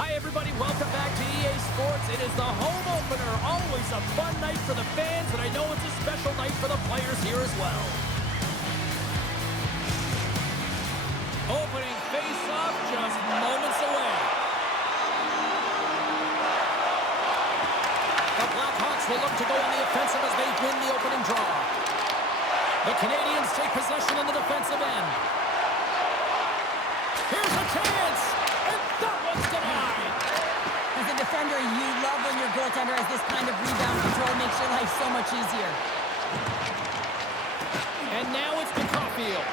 Hi, everybody. Welcome back to EA Sports. It is the home opener. Always a fun night for the fans, and I know it's a special night for the players here as well. Opening face-off just moments away. The Blackhawks will look to go on the offensive as they win the opening draw. The Canadiens take possession in the defensive end. Here's a chance, and that one's denied. As a defender, you love when your goaltender has this kind of rebound control. Makes your life so much easier. And now it's to Caulfield.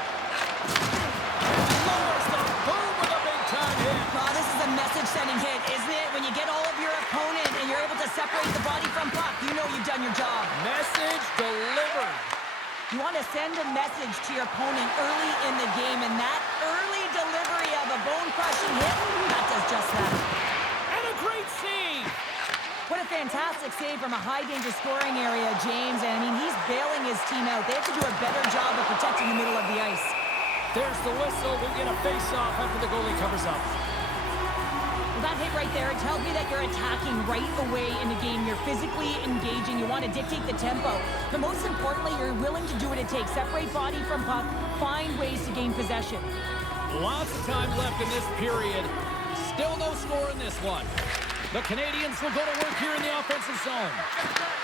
And lowers the boom with a big-time hit. Oh, this is a message-sending hit, isn't it? When you get all of your opponent and you're able to separate the body from puck, you know you've done your job. Message delivered. You want to send a message to your opponent early in the game, and that early delivery of a bone-crushing hit, that does just that. And a great save. What a fantastic save from a high-danger scoring area, James. And, I mean, he's bailing his team out. They have to do a better job of protecting the middle of the ice. There's the whistle. We'll get a face-off after the goalie covers up. Well, that hit right there, it tells me that you're attacking right away in the game. You're physically engaging. You want to dictate the tempo. But most importantly, you're willing to do what it takes. Separate body from puck. Find ways to gain possession. Lots of time left in this period. Still no score in this one. The Canadiens will go to work here in the offensive zone.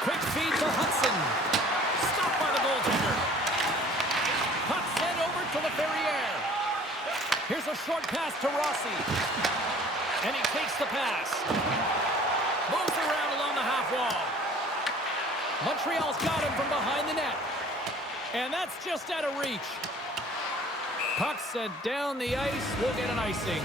Quick feed to Hudson. Stopped by the goaltender. Puck sent over to the Ferrier. Here's a short pass to Rossi. And he takes the pass. Moves around along the half wall. Montreal's got him from behind the net. And that's just out of reach. Puck sent down the ice. We'll get an icing.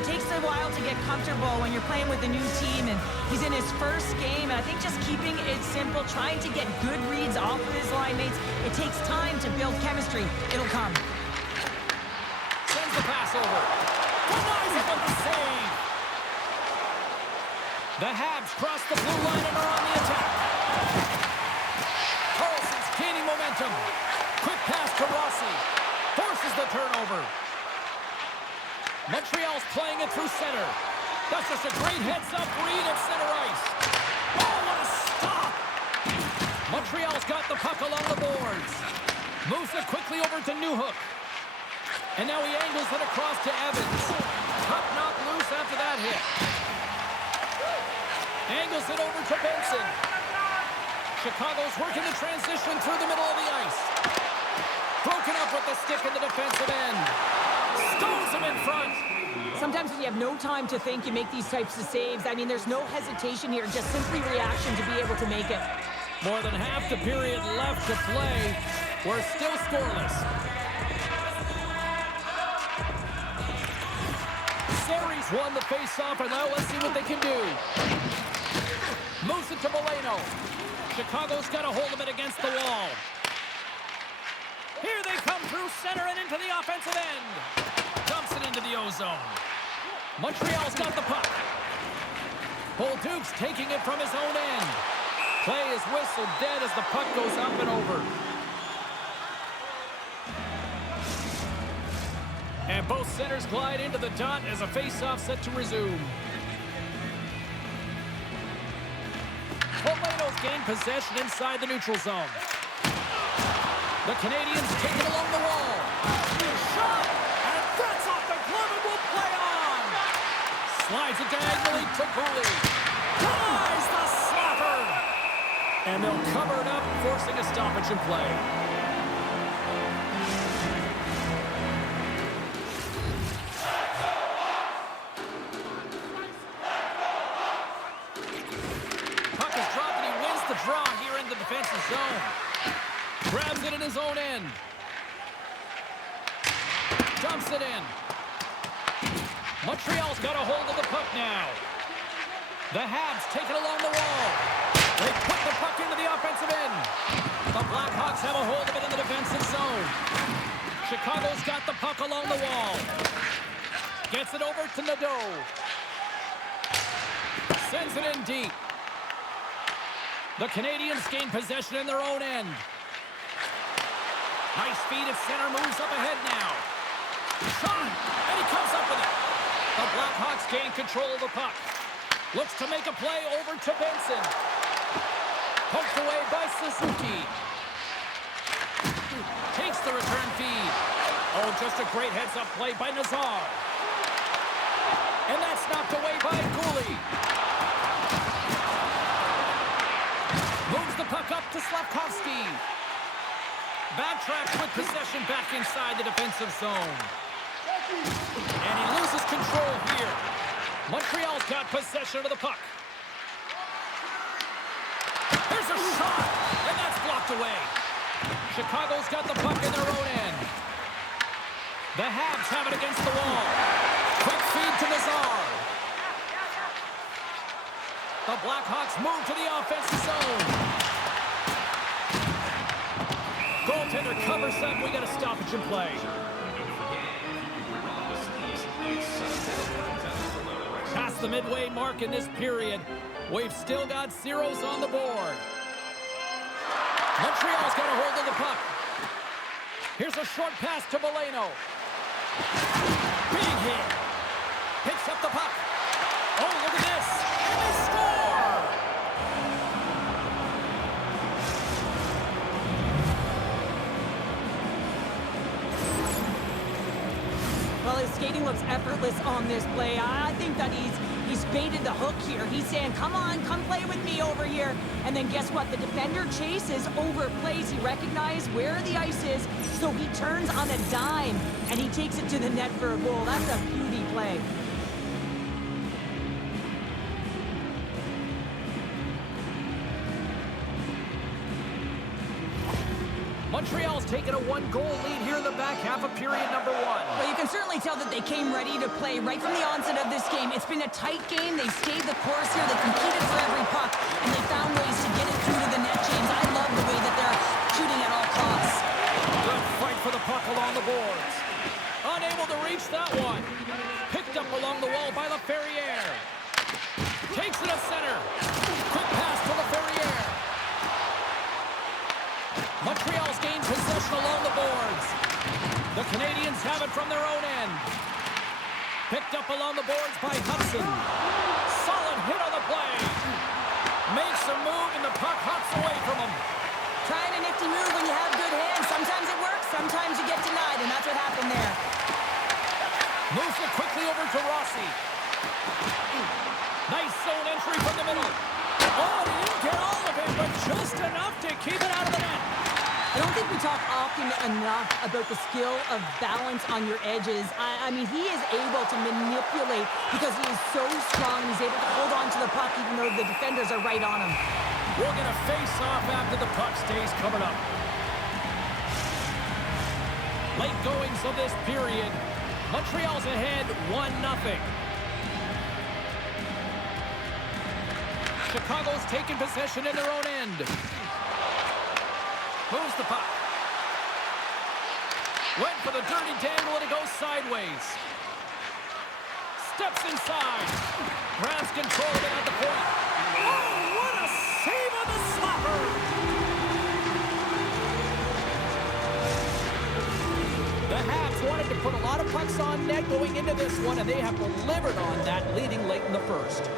It takes a while to get comfortable when you're playing with a new team, and he's in his first game. And I think just keeping it simple, trying to get good reads off of his line mates, it takes time to build chemistry. It'll come. Sends the pass over. Denies it with the save. The Habs cross the blue line and are on the attack. Carlson's gaining momentum. Quick pass to Rossi. Forces the turnover. Montreal's playing it through center. That's just a great heads-up read at center ice. Oh, what a stop! Montreal's got the puck along the boards. Moves it quickly over to Newhook. And now he angles it across to Evans. Puck knocked loose after that hit. Angles it over to Benson. Chicago's working the transition through the middle of the ice. Broken up with the stick in the defensive end. Stones him in front. Sometimes when you have no time to think, you make these types of saves. I mean, there's no hesitation here, just simply reaction to be able to make it. More than half the period left to play. We're still scoreless. Series won the face-off, and now let's see what they can do. Moves it to Moreno. Chicago's got a hold of it against the wall. Here they come through center and into the offensive end. Dumps it into the O-zone. Montreal's got the puck. Bolduc's taking it from his own end. Play is whistled dead as the puck goes up and over. And both centers glide into the dot as a face-off set to resume. Moreno's gained possession inside the neutral zone. The Canadiens take it along the wall. Shot! And that's off the glove and will play on! Slides it diagonally to Cooley. Ties the slapper! And they'll cover it up, forcing a stoppage in play. Puck is dropped and he wins the draw here in the defensive zone. Grabs it in his own end. Dumps it in. Montreal's got a hold of the puck now. The Habs take it along the wall. They put the puck into the offensive end. The Blackhawks have a hold of it in the defensive zone. Chicago's got the puck along the wall. Gets it over to Nadeau. Sends it in deep. The Canadiens gain possession in their own end. Nice feed at center, moves up ahead now. Shot, and he comes up with it. The Blackhawks gain control of the puck. Looks to make a play over to Benson. Poked away by Suzuki. Takes the return feed. Oh, just a great heads-up play by Nazar. And that's knocked away by Gouli. Moves the puck up to Slavkovsky. Backtracks with possession back inside the defensive zone. And he loses control here. Montreal's got possession of the puck. There's a shot, and that's blocked away. Chicago's got the puck in their own end. The Habs have it against the wall. Quick feed to Nazar. The Blackhawks move to the offensive zone. Goaltender covers up. We got a stoppage in play. Past the midway mark in this period. We've still got zeros on the board. Montreal's got a hold of the puck. Here's a short pass to Veleno. Big hit. Picks up the puck. Oh, look at this. And they score! Well, his skating looks effortless on this play. I think that he's baited the hook here. He's saying, come on, come play with me over here. And then guess what? The defender chases, overplays. He recognized where the ice is, so he turns on a dime, and he takes it to the net for a goal. That's a beauty play. Montreal's taken a one-goal lead here in the back half of period number one. Well, you can certainly tell that they came ready to play right from the onset of this game. It's been a tight game. They stayed the course here. They competed for every puck, and they found ways to get it through to the net, James. I love the way that they're shooting at all costs. Good fight for the puck along the boards. Unable to reach that one. Picked up along the wall by LaFerriere. Takes it to center. Quick pass to LaFerriere. Montreal's gained possession along the boards. The Canadiens have it from their own end. Picked up along the boards by Hudson. Solid hit on the play. Makes a move and the puck hops away from him. Trying a nifty move when you have good hands. Sometimes it works, sometimes you get denied, and that's what happened there. Moves it quickly over to Rossi. Nice zone entry from the middle. Oh, he didn't get all of it, but just enough to keep it out of the net. I don't think we talk often enough about the skill of balance on your edges. I mean, he is able to manipulate because he is so strong. He's able to hold on to the puck even though the defenders are right on him. We're going to face off after the puck stays covered up. Late goings of this period. Montreal's ahead 1-0. Chicago's taking possession in their own end. Moves the puck. Went for the dirty dangle and it goes sideways. Steps inside. Grabs control of it at the point. Oh, what a save on the slapper! The Habs wanted to put a lot of pucks on net going into this one, and they have delivered on that, leading late in the first.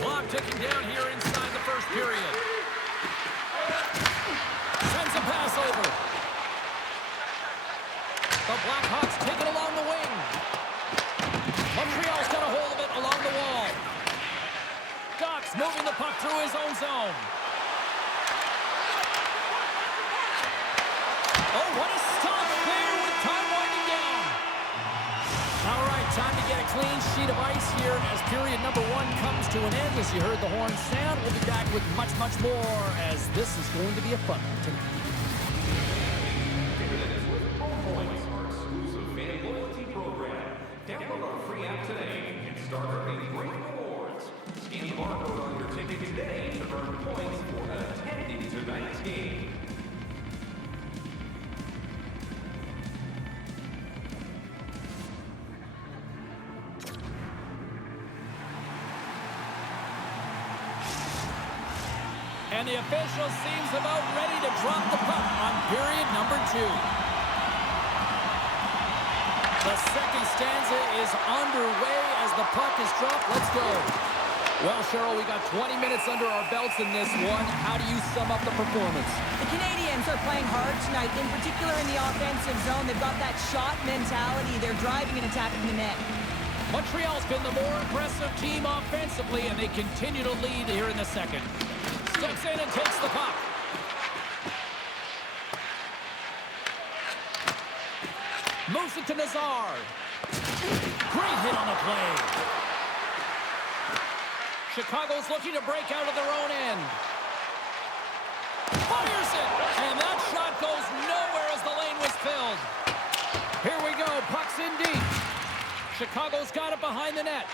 Clock ticking down here inside the first period. Sends a pass over. The Blackhawks take it along the wing. Montreal's got a hold of it along the wall. Docs moving the puck through his own zone. Oh, what a stop there with time winding down. All right, time to get a clean sheet of ice here as period number one comes to an end. As you heard the horn sound, we'll be back with much, much more as this is going to be a fun one tonight. Our exclusive fan loyalty program. Download our free app today and start earning great rewards. Scan the barcode on your ticket today to earn points for attending tonight's game. And the official seems about ready to drop the puck on period number two. The second stanza is underway as the puck is dropped. Let's go. Well, Cheryl, we got 20 minutes under our belts in this one. How do you sum up the performance? The Canadiens are playing hard tonight, in particular in the offensive zone. They've got that shot mentality. They're driving and attacking the net. Montreal's been the more aggressive team offensively, and they continue to lead here in the second. Steps in and takes the puck. Moves it to Nazar. Great hit on the play. Chicago's looking to break out of their own end. Fires it! And that shot goes nowhere as the lane was filled. Here we go. Puck's in deep. Chicago's got it behind the net.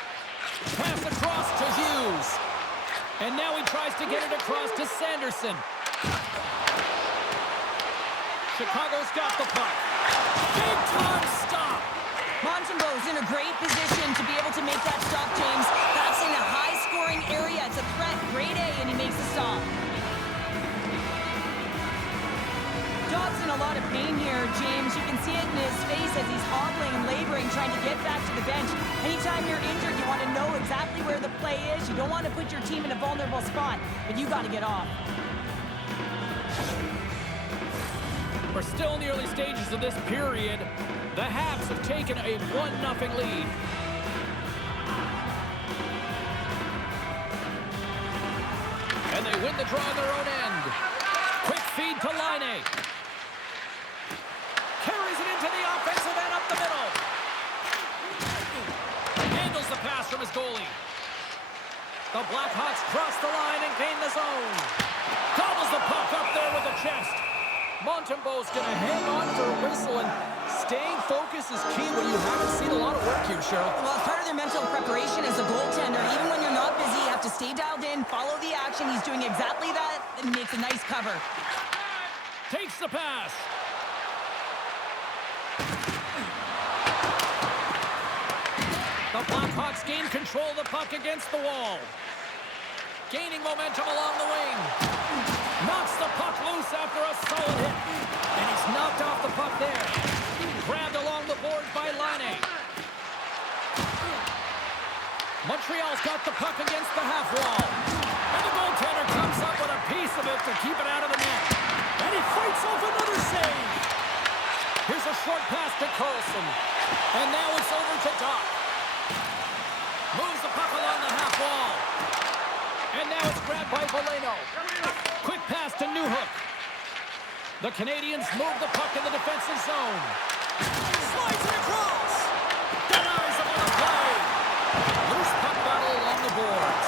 Pass across to Hughes. And now he tries to get it across to Sanderson. Chicago's got the puck. Big time stop. Montembeaux's in a great position to be able to make that stop, James. That's in a high-scoring area. It's a threat, grade A, and he makes the stop. Dobbs in a lot of pain here, James. You can see it in his face as he's hobbling and laboring, trying to get back to the bench. Anytime you're injured, you want to know exactly where the play is. You don't want to put your team in a vulnerable spot, but you got to get off. We're still in the early stages of this period. The Habs have taken a 1-0 lead. And they win the draw on their own end. Quick feed to Laine. Carries it into the offensive end up the middle. Handles the pass from his goalie. The Blackhawks cross the line and gain the zone. Gobbles the puck up there with the chest. Montembeaux's going to hang on for a whistle, and staying focused is key when you haven't seen a lot of work here, Cheryl. Well, it's part of their mental preparation as a goaltender. Even when you're not busy, you have to stay dialed in, follow the action. He's doing exactly that and makes a nice cover. Takes the pass. The Blackhawks gain control of the puck against the wall. Gaining momentum along the wing. Knocks the puck loose after a solid hit. And he's knocked off the puck there. Grabbed along the boards by Laine. Montreal's got the puck against the half wall. And the goaltender comes up with a piece of it to keep it out of the net. And he fights off another save. Here's a short pass to Carlson. And now it's over to Doc. Moves the puck along the half wall. And now it's grabbed by Valeno. Quick pass to Newhook. The Canadiens move the puck in the defensive zone. Slides it across. Denies him on the play. Loose puck battle along the boards.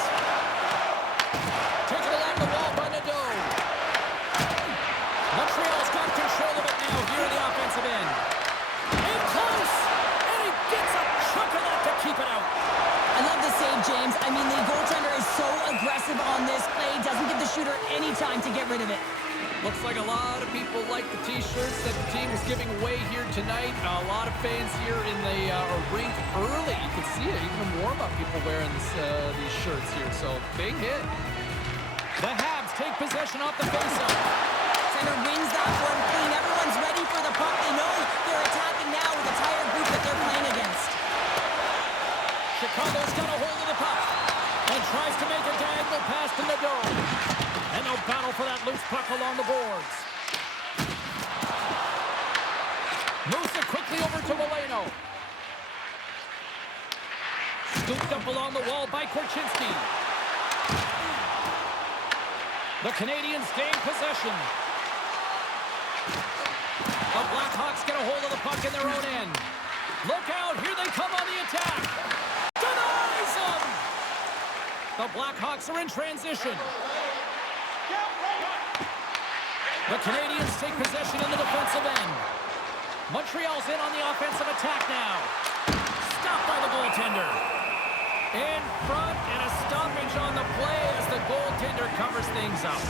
Taken along the wall by Nadeau. Montreal's got control of it now here in the offensive end. In close. And he gets a chunk of that to keep it out. I love this save, James. I mean, the goaltender is so aggressive on this play. Doesn't give the shooter any time to get rid of it. Looks like a lot of people like the T-shirts that the team is giving away here tonight. A lot of fans here in the rink early. You can see it, even in warm-up, people wearing these shirts here. So, big hit. The Habs take possession off the faceoff. Center wins that one clean. Everyone's ready for the puck. They know they're attacking now with the tired group that they're playing against. Chicago's got a hold of the puck and tries to make a diagonal pass to Nadeau. And no battle for that loose puck along the boards. Moves it quickly over to Valeno. Scooped up along the wall by Korchinski. The Canadiens gain possession. The Blackhawks get a hold of the puck in their own end. Look out, here they come on the attack. Denies them! The Blackhawks are in transition. The Canadiens take possession in the defensive end. Montreal's in on the offensive attack now. Stopped by the goaltender. In front and a stoppage on the play as the goaltender covers things up.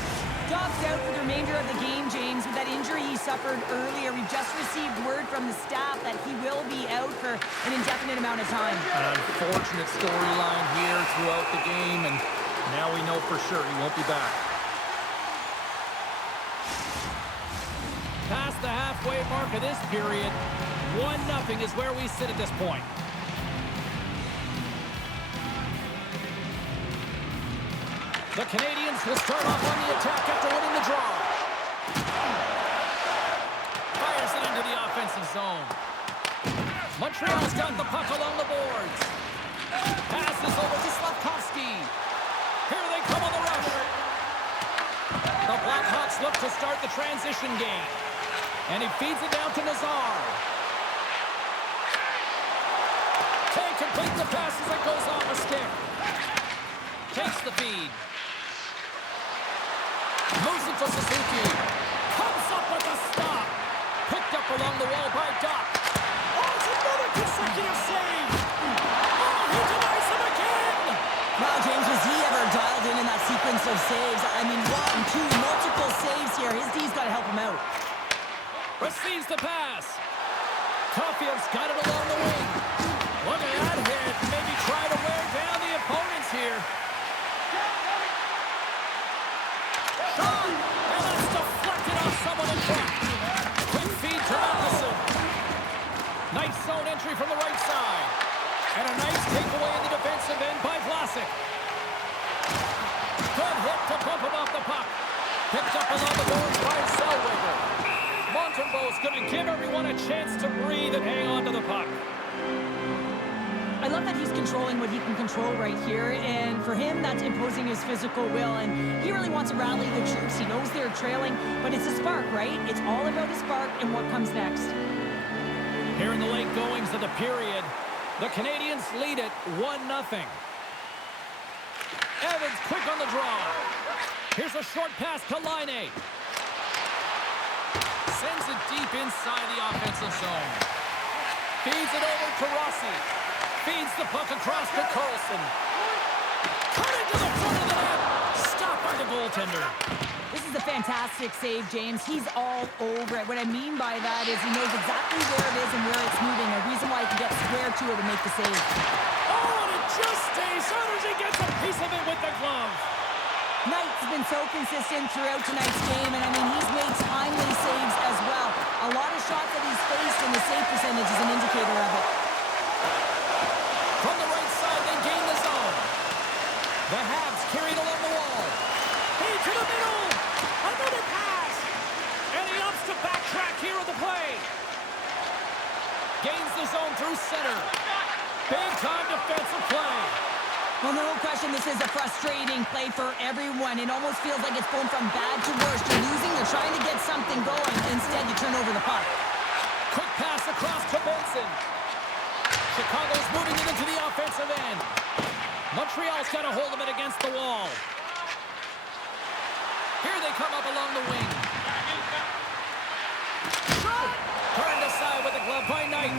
Dobbs out for the remainder of the game, James, with that injury he suffered earlier. We've just received word from the staff that he will be out for an indefinite amount of time. An unfortunate storyline here throughout the game, and now we know for sure he won't be back. Pass the halfway mark of this period. 1-0 is where we sit at this point. The Canadiens will start off on the attack after winning the draw. Fires it into the offensive zone. Montreal's got the puck along the boards. Passes over to Slafkovsky. Here they come on the rush. The Blackhawks look to start the transition game. And he feeds it down to Nazar. Can't complete the pass as it goes off a stick. Takes the feed. Moves it to Suzuki. Comes up with a stop. Picked up along the wall by Doc. Oh, it's another consecutive save. Oh, he denies him again. Wow, James, was he ever dialed in that sequence of saves? I mean, 1, 2, multiple saves here. His D's got to help him out. Receives the pass. Caulfield's got it along the wing. Look at that hit. Maybe try to wear down the opponents here. Shot! And that's deflected off someone in front. Quick feed to Matheson. Nice zone entry from the right side. And a nice takeaway in the defensive end by Vlasic. Good hit to bump him off the puck. Picked up along the boards by Zellweger. Montembeau's going to give everyone a chance to breathe and hang on to the puck. I love that he's controlling what he can control right here, and for him, that's imposing his physical will, and he really wants to rally the troops. He knows they're trailing, but it's a spark, right? It's all about a spark and what comes next. Here in the late goings of the period, the Canadiens lead it 1-0. Evans quick on the draw. Here's a short pass to Laine. Sends it deep inside the offensive zone. Feeds it over to Rossi. Feeds the puck across to Carlson. Cutting to the front of the net. Stopped by the goaltender. This is a fantastic save, James. He's all over it. What I mean by that is he knows exactly where it is and where it's moving. A reason why he can get square to it and make the save. Oh, and it just stays on as he gets a piece of it with the glove. Knight's been so consistent throughout tonight's game, and I mean, he's made timely saves as well. A lot of shots that he's faced, and the save percentage is an indicator of it. From the right side, they gain the zone. The Habs carried along the wall. Hey, to the middle. Another pass. And he opts to backtrack here at the play. Gains the zone through center. Big-time defensive play. Well, no question, this is a frustrating play for everyone. It almost feels like it's going from bad to worse. You're losing, you're trying to get something going. Instead, you turn over the puck. Quick pass across to Benson. Chicago's moving it into the offensive end. Montreal's got a hold of it against the wall. Here they come up along the wing. Shot! Turned aside with the glove by Knight.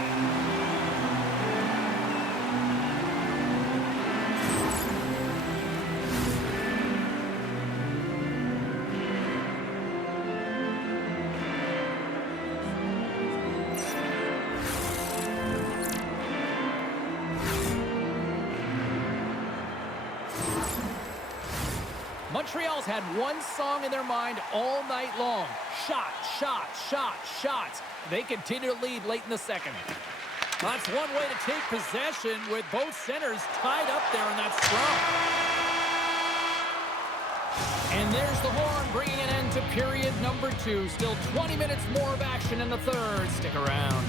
Montreal's had one song in their mind all night long. Shot, shot, shot, shots. They continue to lead late in the second. That's one way to take possession with both centers tied up there in that scrum. And there's the horn bringing an end to period number 2. Still 20 minutes more of action in the third. Stick around.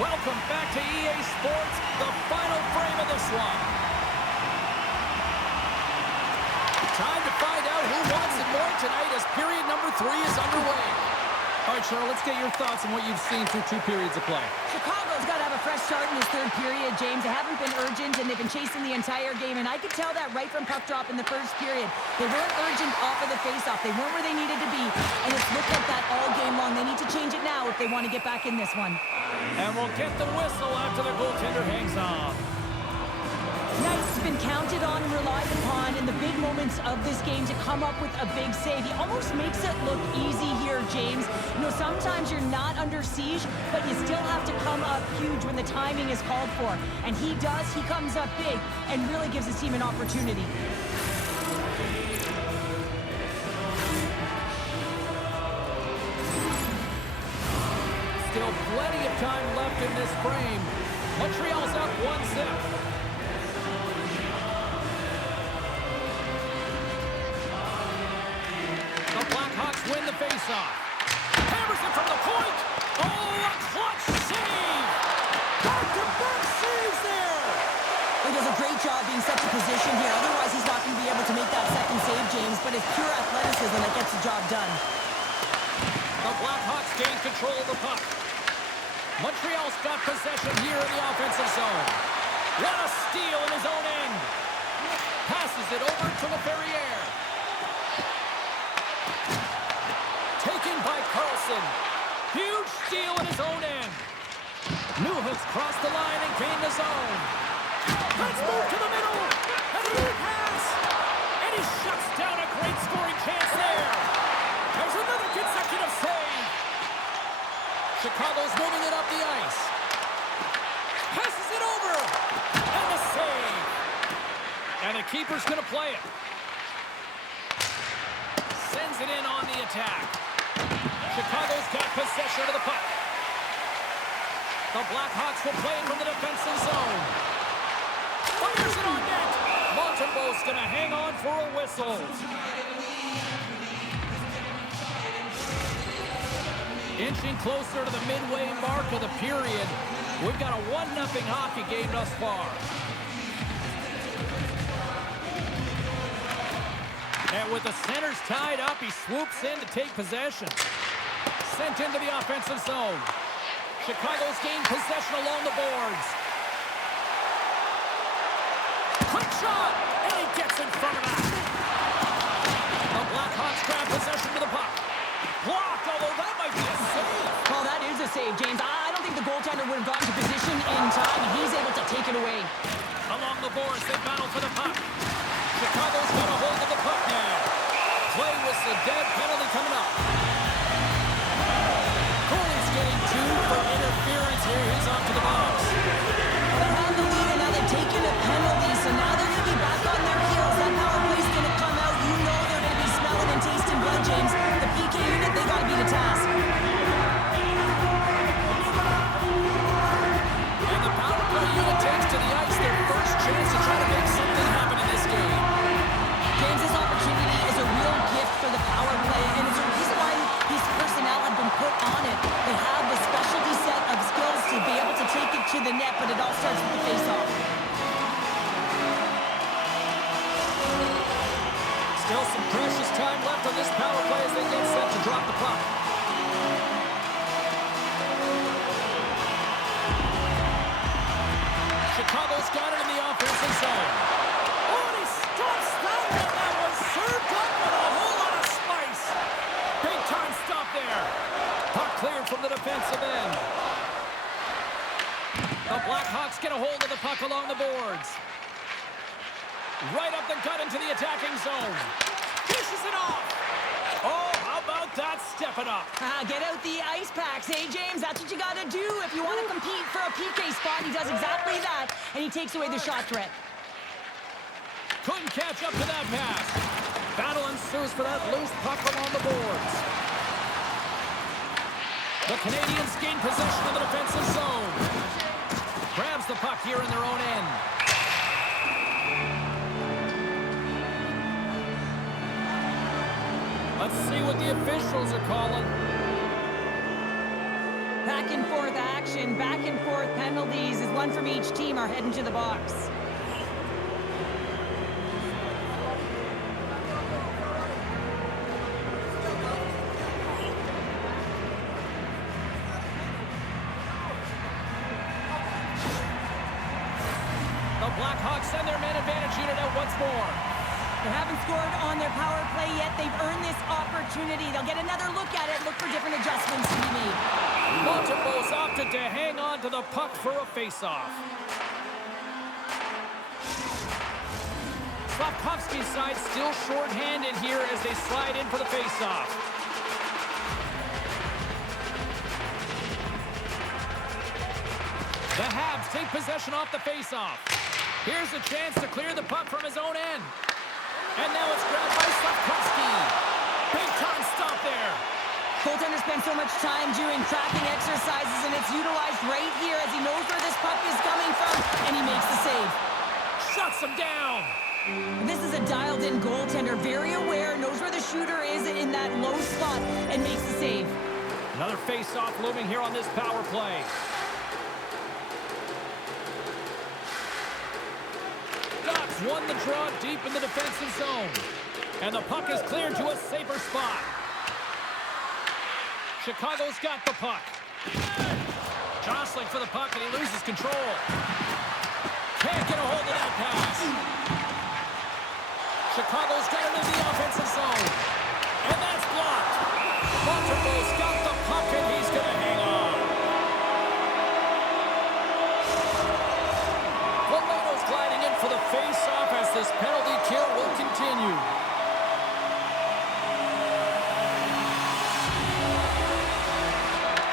Welcome back to EA Sports, the final frame of this one. Time to find out who wants it more tonight as period number 3 is underway. All right, Cheryl, let's get your thoughts on what you've seen through 2 periods of play. Chicago's got to have a fresh start in this third period, James. They haven't been urgent, and they've been chasing the entire game, and I could tell that right from puck drop in the first period. They weren't urgent off of the faceoff. They weren't where they needed to be, and it's looked like that all game long. They need to change it now if they want to get back in this one. And we'll get the whistle after the goaltender hangs on. Nice has been counted on and relied upon in the big moments of this game to come up with a big save. He almost makes it look easy here, James. You know, sometimes you're not under siege, but you still have to come up huge when the timing is called for. And he does. He comes up big and really gives his team an opportunity. Still plenty of time left in this frame. Montreal's up 1-0. The Blackhawks win the faceoff. Hammers it from the point. Oh, a clutch save. Back-to-back saves there. He does a great job being such a position here. Otherwise, he's not going to be able to make that second save, James. But it's pure athleticism that gets the job done. The Blackhawks gain control of the puck. Montreal's got possession here in the offensive zone. What a steal in his own end. Passes it over to LaFerriere. Taken by Carlson. Huge steal in his own end. Newhook's crossed the line and gained the zone. Let's move to the middle. And a lead pass. And he shuts down a great scoring chance there. There's another consecutive save. Chicago's moving it up the ice. Passes it over. And the save. And the keeper's going to play it. Sends it in on the attack. Chicago's got possession of the puck. The Blackhawks will play it from the defensive zone. Fires it on net. Montembeault's going to hang on for a whistle. Inching closer to the midway mark of the period. We've got a 1-0 hockey game thus far. And with the centers tied up, he swoops in to take possession. Sent into the offensive zone. Chicago's gained possession along the boards. Quick shot! And he gets in front of that. The Blackhawks grab possession to the puck. Blocked, although that might be a save. Well, that is a save, James. I don't think the goaltender would have gotten to position in time, and he's able to take it away. Along the boards, they battle for the puck. Chicago's got a hold of the puck now. Play whistle, dead penalty coming up. Cooley's getting 2 for interference here. He's on to the box. They have the lead, and now they've taken a penalty, so now they're going to be back on their heels. That power play's going to come out. You know they're going to be smelling and tasting blood, James. The PK unit, they got to be the task. And the power play unit takes to the ice their first chance to try to make something happen in this game. James, this opportunity is a real gift for the power play, and it's a reason why these personnel have been put on it. They have the specialty set of skills to be able to take it to the net, but it all starts with the face-off. Still some precious time left on this power play as they get set to drop the puck. Chicago's got it in the offensive zone. Oh, and he stops that one. That was served up with a whole lot of spice. Big time stop there. Puck cleared from the defensive end. The Blackhawks get a hold of the puck along the boards. Right up the gut into the attacking zone. Dishes it off. Oh, how about that? Step it up. Get out the ice packs, hey, James? That's what you got to do if you want to compete for a PK spot. He does exactly that, and he takes away the shot threat. Couldn't catch up to that pass. Battle ensues for that loose puck along the boards. The Canadiens gain possession of the defensive zone. Grabs the puck here in their own end. Let's see what the officials are calling. Back and forth action, back and forth penalties as one from each team are heading to the box. Blackhawks send their man advantage unit out once more. They haven't scored on their power play yet. They've earned this opportunity. They'll get another look at it, look for different adjustments to be made. Montreal's opted to hang on to the puck for a face-off. Slavkovsky's side still short-handed here as they slide in for the face-off. The Habs take possession off the face-off. Here's a chance to clear the puck from his own end. And now it's grabbed by Slavkovsky. Big time stop there. Goaltender spends so much time doing tracking exercises, and it's utilized right here as he knows where this puck is coming from, and he makes the save. Shuts him down. This is a dialed-in goaltender, very aware, knows where the shooter is in that low spot, and makes the save. Another face-off looming here on this power play. Ducks won the draw deep in the defensive zone. And the puck is cleared to a safer spot. Chicago's got the puck. Jostling for the puck, and he loses control. Can't get a hold of that pass. Chicago's got it in the offensive zone. And that's blocked. Montreal's got the puck, and he's going to hang on. Valeno's gliding in for the face-off as this penalty kill will continue.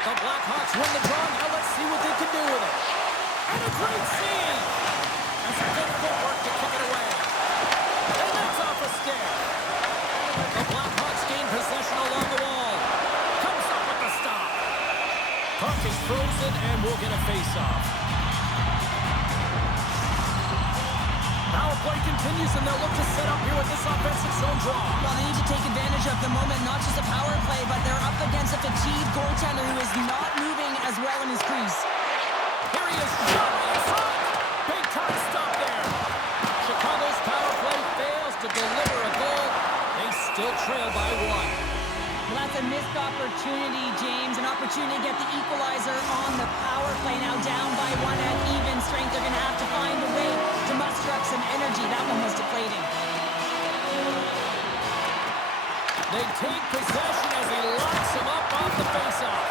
The Blackhawks win the draw. Now let's see what they can do with it. And a great save. That's a good footwork to kick it away. And that's off a stick. The Blackhawks gain possession along the wall. Comes up with the stop. Puck is frozen and we'll get a face-off. Power play continues and they'll look to set up here with this offensive zone draw. Well, they need to take advantage of the moment, not just a power play, but they're up against a fatigued goaltender who is not moving as well in his crease. Here he is, shot in front. Big time stop there. Chicago's power play fails to deliver a goal. They still trail by one. Well, that's a missed opportunity, James. An opportunity to get the equalizer on the power play. Now down by one at even strength. They're going to have to find a way to muster up some energy. That one was deflating. They take possession as he locks him up off the faceoff.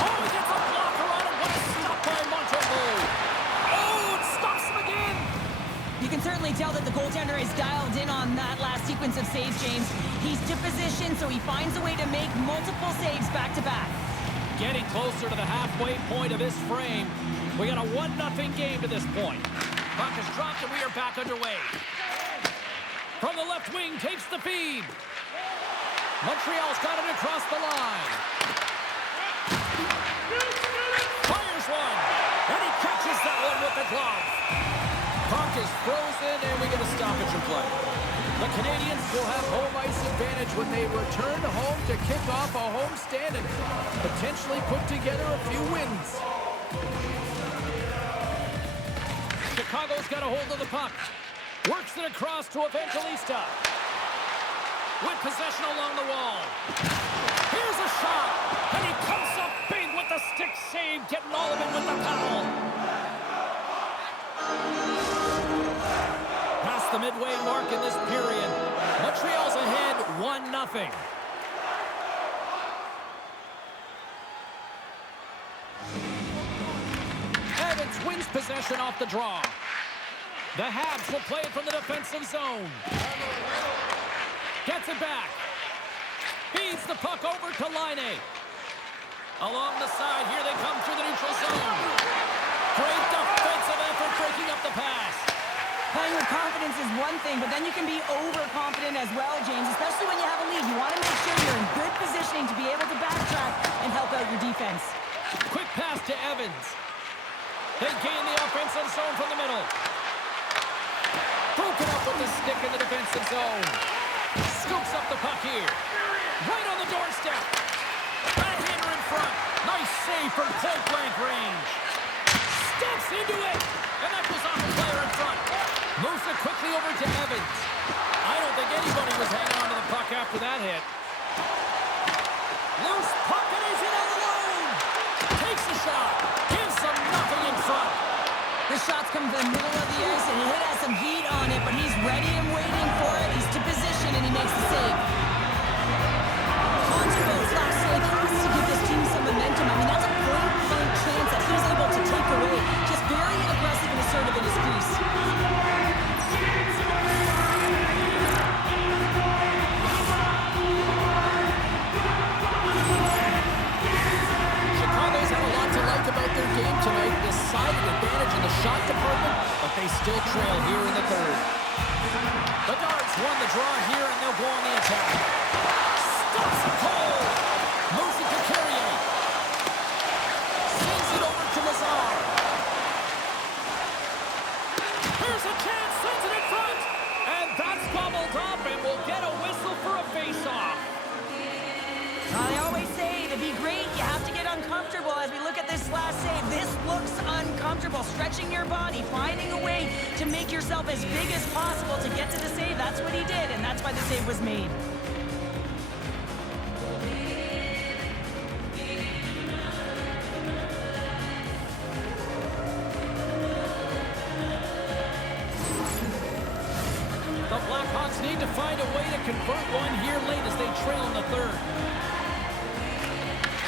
Oh, he gets a blocker on him. What a stop by Montreal. Oh, it stops him again. You can certainly tell that the goaltender is dialed in on that last sequence of saves, James. He's to position, so he finds a way to make multiple saves back-to-back. Getting closer to the halfway point of this frame. We got a 1-0 game to this point. Puck is dropped and we are back underway. From the left wing, takes the feed. Montreal's got it across the line. Fires one. And he catches that one with the glove. Puck is frozen and we get a stoppage in play. The Canadiens will have home ice advantage when they return home to kick off a homestand and potentially put together a few wins. Chicago's got a hold of the puck. Works it across to Evangelista. With possession along the wall. Here's a shot. And he comes up big with the stick save, getting all of it with the paddle. Past the midway mark in this period. Montreal's ahead 1-0. Evans wins possession off the draw. The Habs will play it from the defensive zone. Gets it back. Feeds the puck over to Laine. Along the side, here they come through the neutral zone. Great defensive effort breaking up the pass. Playing with confidence is one thing, but then you can be overconfident as well, James, especially when you have a lead. You want to make sure you're in good positioning to be able to backtrack and help out your defense. Quick pass to Evans. They gain the offensive zone from the middle. Broken up with the stick in the defensive zone. Scoops up the puck here. Right on the doorstep. Backhander in front. Nice save from point-blank range. Steps into it. And that goes off the player in front. Moves it quickly over to Evans. I don't think anybody was hanging on to the puck after that hit. Loose puck and he's in on the line. Takes a shot. Gives them nothing in front. The shots come from the middle of the the ice, and it has some heat on it, but he's ready and waiting for it. He's to position, and he makes the save. Conjugo's last save has to give this team some momentum. I mean, that's a point-blank chance that he's able to take away. Just very aggressive and assertive in his crease. Chicago's had a lot to like about their game tonight. Decided advantage in the shot department, but they still trail here in the third. The Guards won the draw here, and they'll go on the attack. Stops it cold. Moves it to Carrier. Sends it over to Lazar. Here's a chance. Sends it in front. And that's bubbled up, and we'll get a whistle for a face-off. I always say, to be great, you have to get uncomfortable. As we look at this last save, this looks uncomfortable. Stretching your body, finding a way to make yourself as big as possible to get to the save. That's what he did, and that's why the save was made. The Blackhawks need to find a way to convert one here late as they trail in the third.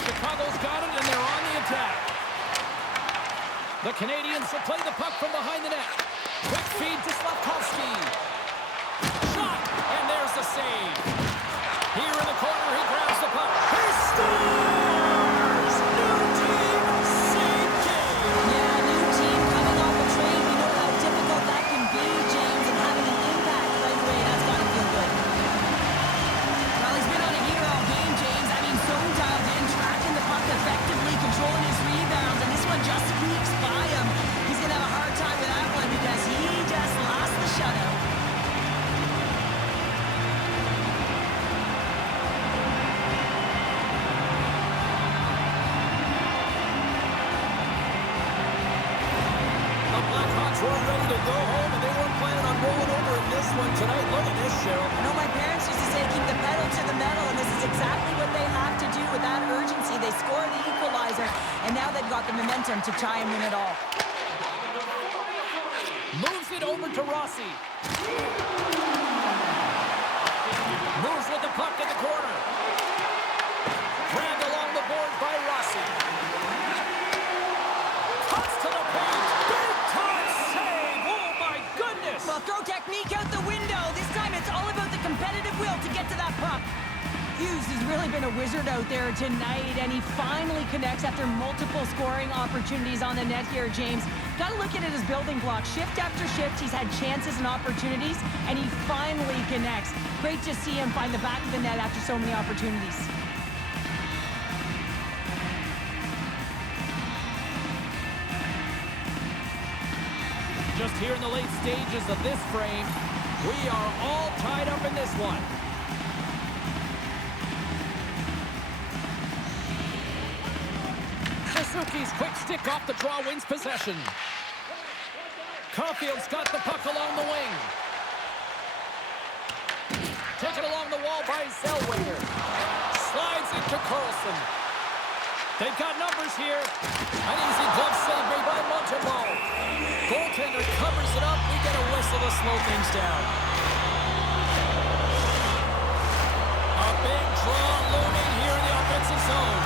Chicago's got it, and they're on the attack. The Canadiens will play the puck from behind the net. Quick feed to Slavkovsky. Shot, and there's the save. Here in the corner, he grabs the puck. He scores! New team, same game. Yeah, new team coming off a trade. We know how difficult that can be, James, and having an impact right away, that's got to feel good. Well, he's been on a heater all game, James. I mean, so dialed in, tracking the puck effectively, controlling his rebounds, and this one just squeaks by him. He's going to have a hard time with that one because he just lost the shutout. The Blackhawks were ready to go home, and they weren't planning on rolling over in this one tonight. Look at this, Cheryl. I know my parents used to say keep the pedal to the metal, and this is exactly what they have to do with that urgency. They score the equalizer, and now they've got the momentum to try and win it all. Moves it over to Rossi. Moves with the puck in the corner. Grabbed along the board by Rossi. Cuts to the paint. Big time save. Oh my goodness. Well, throw technique out the window. This time it's all about the competitive will to get to that puck. Hughes has really been a wizard out there tonight, and he finally connects after multiple scoring opportunities on the net here, James. Got to look at it as building blocks. Shift after shift, he's had chances and opportunities, and he finally connects. Great to see him find the back of the net after so many opportunities. Just here in the late stages of this frame, we are all tied up in this one. Suzuki's quick stick off the draw wins possession. Caulfield's got the puck along the wing. Taken along the wall by Zellweger. Slides into Carlson. They've got numbers here. An easy glove save made by Montreal. Goaltender covers it up. We get a whistle to slow things down. A big draw looming here in the offensive zone.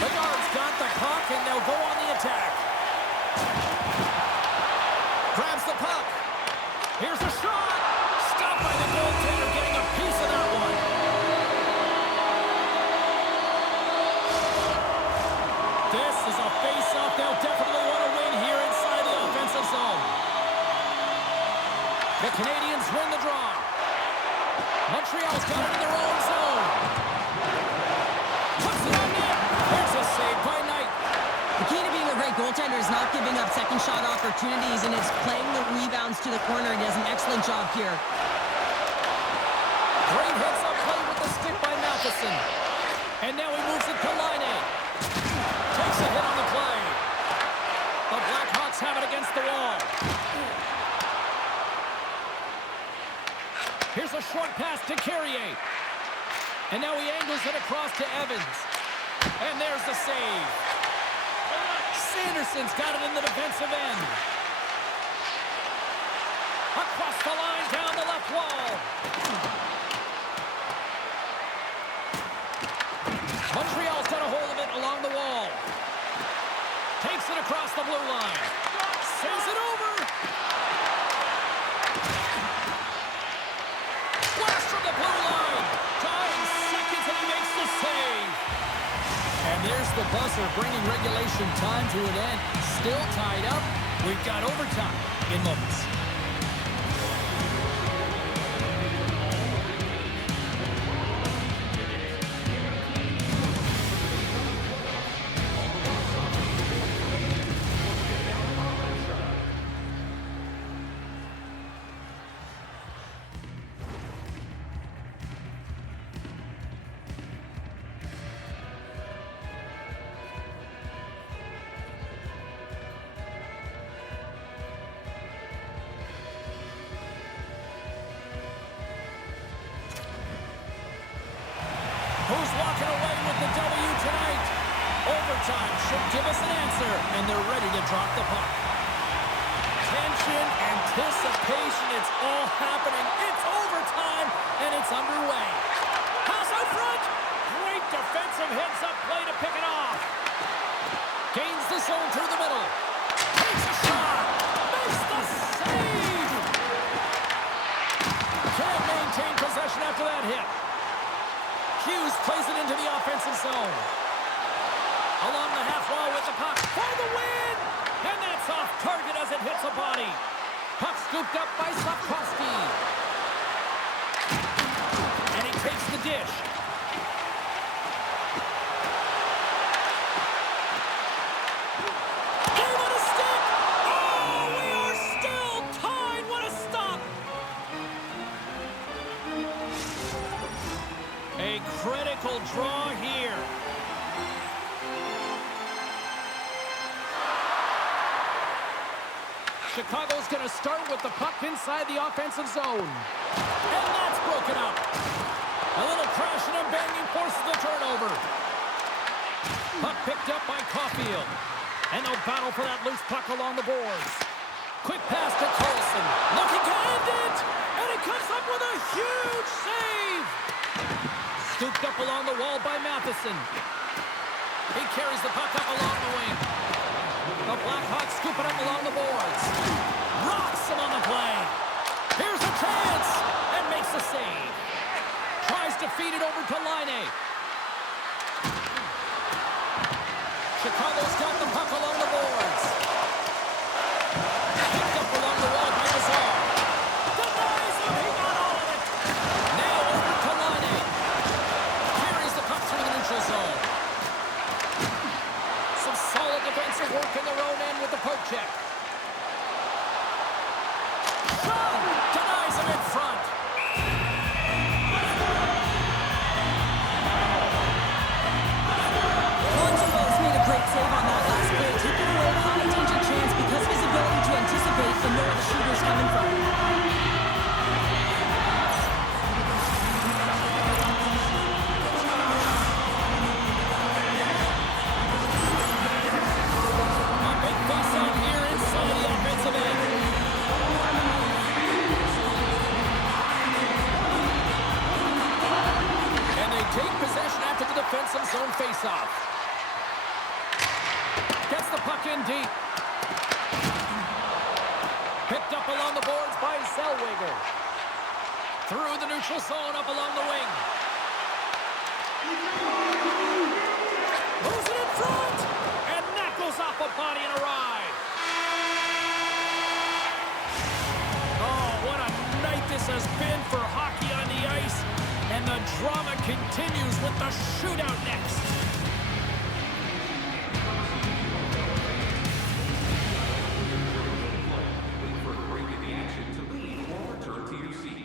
The Guards got the puck, and they'll go on the attack. Grabs the puck. Here's a shot. Stopped by the goaltender, getting a piece of that one. This is a face-off they'll definitely want to win here inside the offensive zone. The Canadiens win the draw. Montreal's got it in their own zone. Puts it on net. There's a save by Knight. The key to being a great goaltender is not giving up second shot opportunities, and it's playing the rebounds to the corner. He does an excellent job here. Great hits up play with the stick by Matheson. And now he moves it to Laine. Takes a hit on the play. The Blackhawks have it against the wall. Here's a short pass to Carrier. And now he angles it across to Evans. And there's the save. Sanderson's got it in the defensive end. Across the line, down the left wall. Montreal's got a hold of it along the wall. Takes it across the blue line. Sails it over. Blast from the blue line. Dying seconds and he makes the save. And there's the buzzer bringing regulation time to an end. Still tied up. We've got overtime in moments. Who's walking away with the W tonight? Overtime should give us an answer, and they're ready to drop the puck. Tension, anticipation, it's all happening. It's overtime, and it's underway. Pass out front. Great defensive heads-up play to pick it off. Gains the zone through the middle. Takes a shot. Makes the save. Can't maintain possession after that hit. Hughes plays it into the offensive zone. Along the half wall with the puck for the win! And that's off target as it hits a body. Puck scooped up by Sapkowski. And he takes the dish. Gave it a stick! Oh, we are still tied! What a stop! A critical draw here. Chicago's going to start with the puck inside the offensive zone. And that's broken up. A little crashing and banging forces the turnover. Puck picked up by Caulfield. And they'll battle for that loose puck along the boards. Quick pass to Carlson. Looking to end it. And he comes up with a huge save. Scooped up along the wall by Matheson. He carries the puck up along the wing. The Blackhawks scoop it up along the boards. Rocks him on the play. Here's a chance. And makes the save. Tries to feed it over to Laine. Chicago's got the puck along the boards. Picked up along the wall by Lazar. Denies him. He got all of it. Now over to Laine. Carries the puck through the neutral zone. Some solid defensive work in their own end with the poke check. Shot! Denies him in front. Montreal's made a great save on that last play, taking away a high-danger chance because of his ability to anticipate and know where the shooter's coming from. A big bus out here inside the offensive end. And they take possession after the defensive zone faceoff. Gets the puck in deep. Picked up along the boards by Zellweger. Through the neutral zone up along the wing. Moves it in front. And knuckles off a body and a ride. Oh, what a night this has been for hockey on the ice. And the drama continues with the shootout next. Wait for a break in the action to leave or return to your seat.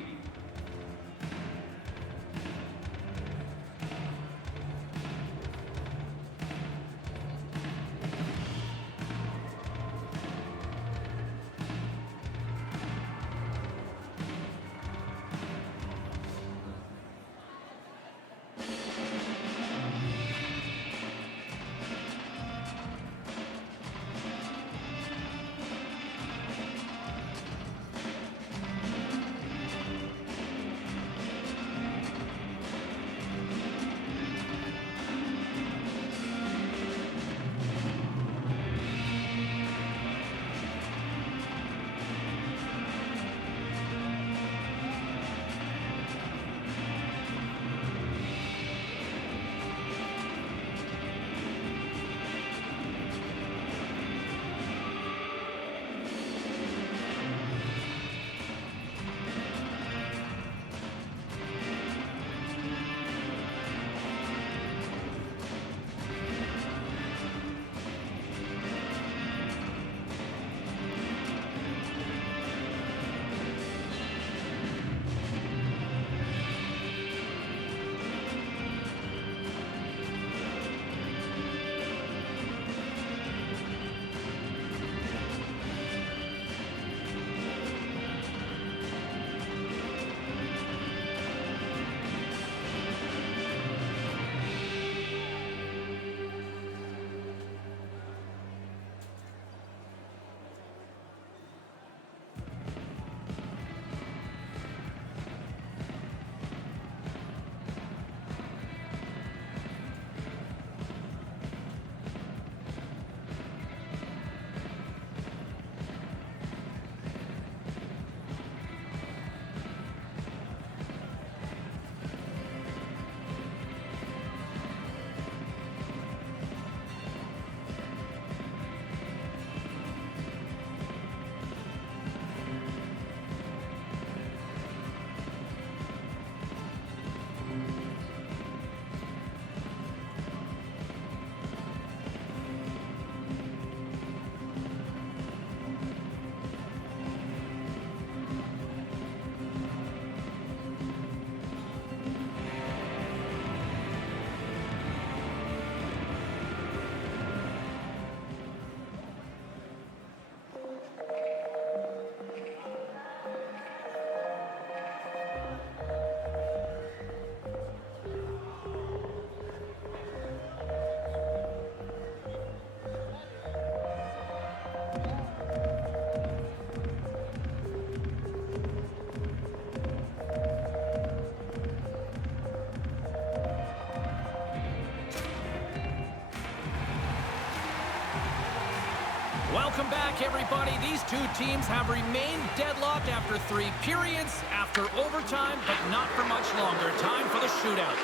Welcome back, everybody. These two teams have remained deadlocked after 3 periods, after overtime, but not for much longer. Time for the shootout.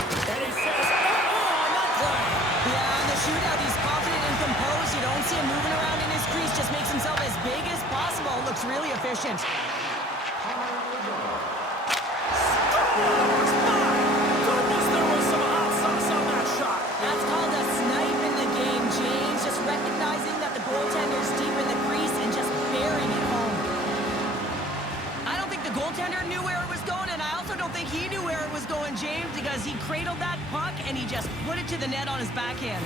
And he says, on that play. Yeah, in the shootout, he's confident and composed. You don't see him moving around in his crease. Just makes himself as big as possible. Looks really efficient. Goodness, there was some hot sauce on that shot. That's called a snipe in the game, James. Just recognizing that the goaltender's deep in the crease and just burying it home. I don't think the goaltender knew where it was going, and I also don't think he knew where it was going, James, because he cradled that puck and he just put it to the net on his backhand.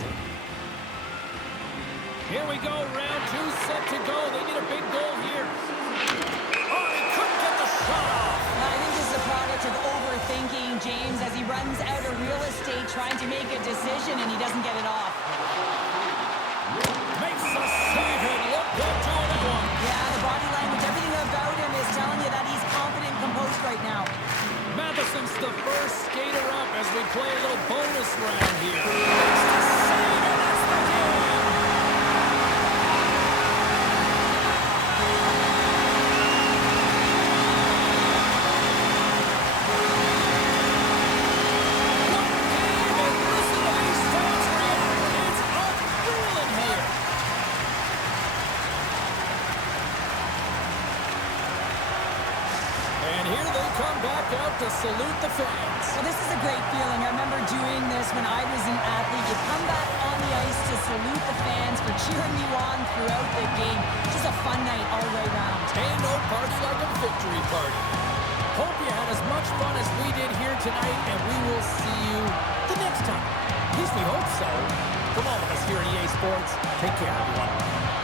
Here we go, round 2 set to go. They need a big goal here. Oh, he couldn't get the shot off. I think this is a product of overthinking, James, as he runs out of real estate trying to make a decision and he doesn't get it off. Makes a save and look good doing that one. Yeah, the body language, everything about him is telling you that he's confident and composed right now. Matheson's the first skater up as we play a little bonus round here. Makes the save, and that's the game. What a game, and listen to these fans react. It's unreal here. And here they come back out to salute the fans. Well, this is a great feeling. I remember doing this when I was an athlete. You come back on the ice to salute the fans for cheering you on throughout the game. Just a fun night all the way around. Ain't no party like a victory party. Hope you had as much fun as we did here tonight, and we will see you the next time. At least we hope so. From all of us here at EA Sports, take care, everyone.